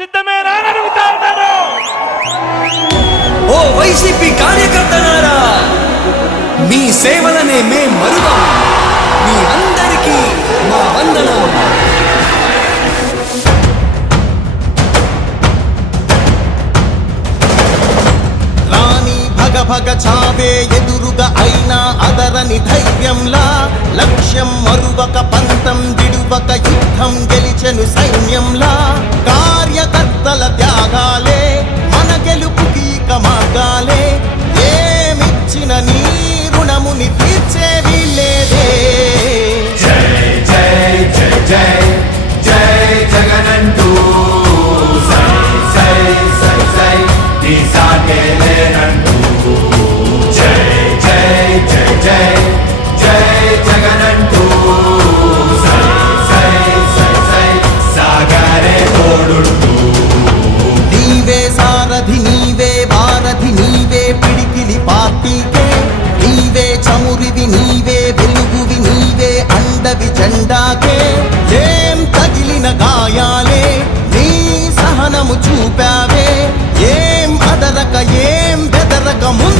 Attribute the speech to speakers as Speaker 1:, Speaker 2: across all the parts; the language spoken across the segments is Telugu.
Speaker 1: సిద్ధమేనా అని అడుగుతా ఉన్నాను
Speaker 2: ఓ వైసీపీ కార్యకర్తలారా మీ సేవలనే మే మరువం మీ అందరికీ మా వందనం
Speaker 3: రాణి భగ భగ చావే ఎదురుగా అయినా అదరని ధైర్యంలా లక్ష్యం మరువక పంతం విడువక యుద్ధం గెలిచెను సైన్యంలా నీవే సారథి నీవే వారధి నీవే పిడికిలి పార్టీకే. నీవే చమురివి నీవే వెలుగువి నీవే అండవి జెండాకే. ఏం బెదరక ముందు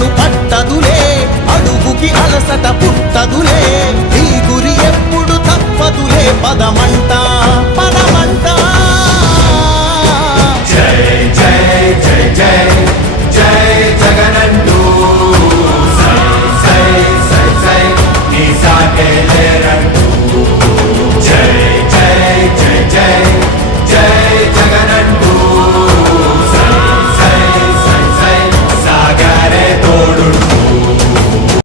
Speaker 3: అసలు పట్టదులే అడుగుకి అలసట పుట్టదులే. ఈ గురి ఎప్పుడు తప్పదులే పదమంటా